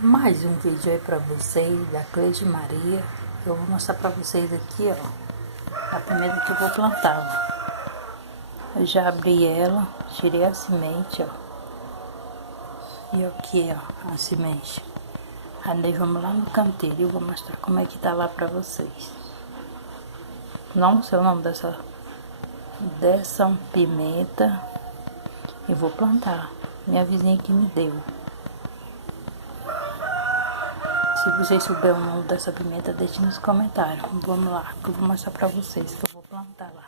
Mais um vídeo aí pra vocês da Cleide Maria. Eu vou mostrar pra vocês aqui, ó, a pimenta que eu vou plantar, ó. Eu já abri ela, tirei a semente, ó. E aqui, ó, a semente. Aí vamos lá no canteiro e eu vou mostrar como é que tá lá pra vocês. Não sei o nome dessa pimenta. Eu vou plantar. Minha vizinha que me deu. Se vocês souberem o nome dessa pimenta, deixe nos comentários. Vamos lá, que eu vou mostrar pra vocês que eu vou plantar lá.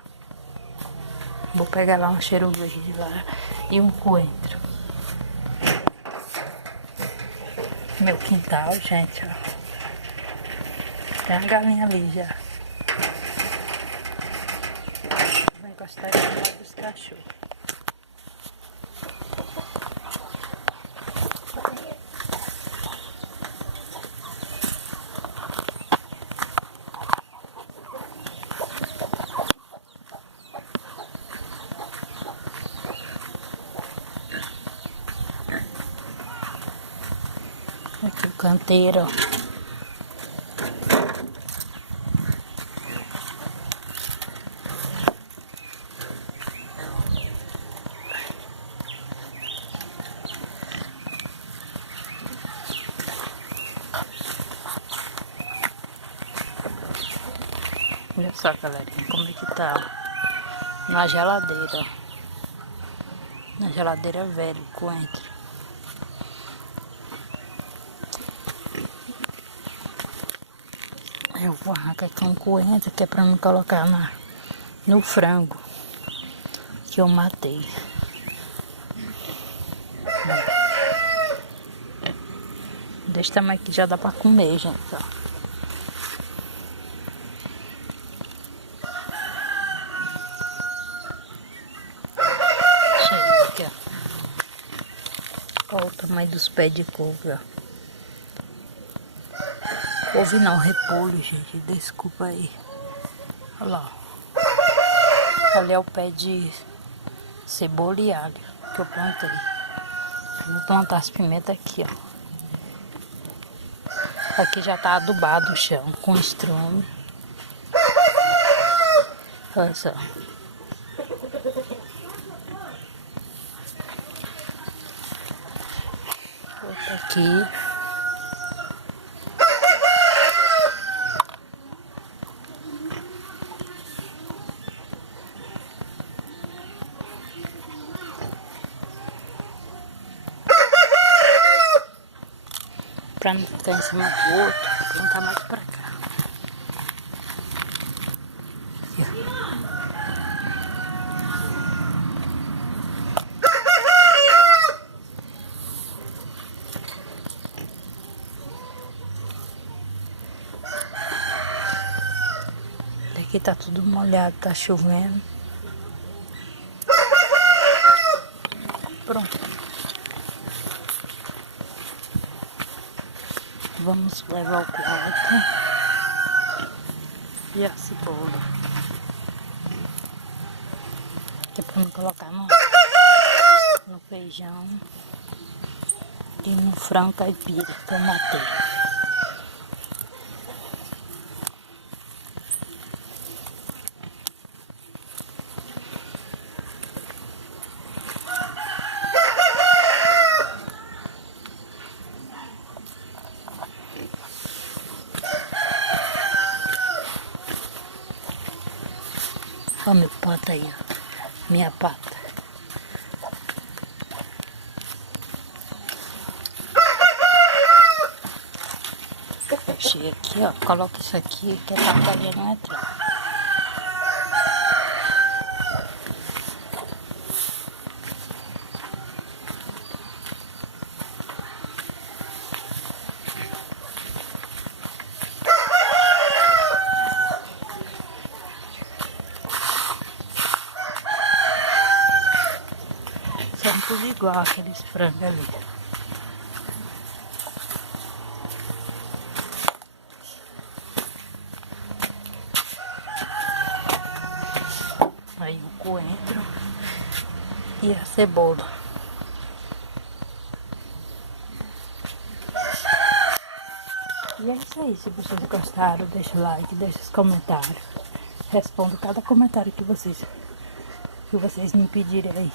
Vou pegar lá um cheiro verde lá e um coentro. Meu quintal, gente, ó. Tem uma galinha ali já. Vou encostar aqui do lado dos cachorros. Aqui o canteiro, ó. Olha só, galerinha, como é que tá na geladeira, ó. Na geladeira velha, o coentro. Eu vou arrancar aqui um coentro que é pra me colocar no frango que eu matei. Desse tamanho que já dá pra comer, gente, ó. Cheio aqui, ó. Olha o tamanho dos pés de couve, ó. Couve não, repolho, gente. Desculpa aí. Olha lá, ó. Ali é o pé de cebola e alho que eu plantei. Eu vou plantar as pimentas aqui, ó. Aqui já tá adubado o chão com estrume. Olha só. Outra aqui. Pra não ficar em cima do outro, vou plantar mais pra cá. Aqui, ó. Aqui tá tudo molhado, tá chovendo. Pronto. Vamos levar o coentro e a cebola. Que é pra me colocar no feijão e no frango caipira que eu matei. Olha meu pato aí, ó. Minha pata. Fechei aqui, ó. Coloca isso aqui que a tartaruga não entrar. São tudo igual aqueles frangos ali. Aí o coentro e a cebola. E é isso aí, se vocês gostaram, deixa o like, deixa os comentários. Respondo cada comentário que vocês me pedirem aí.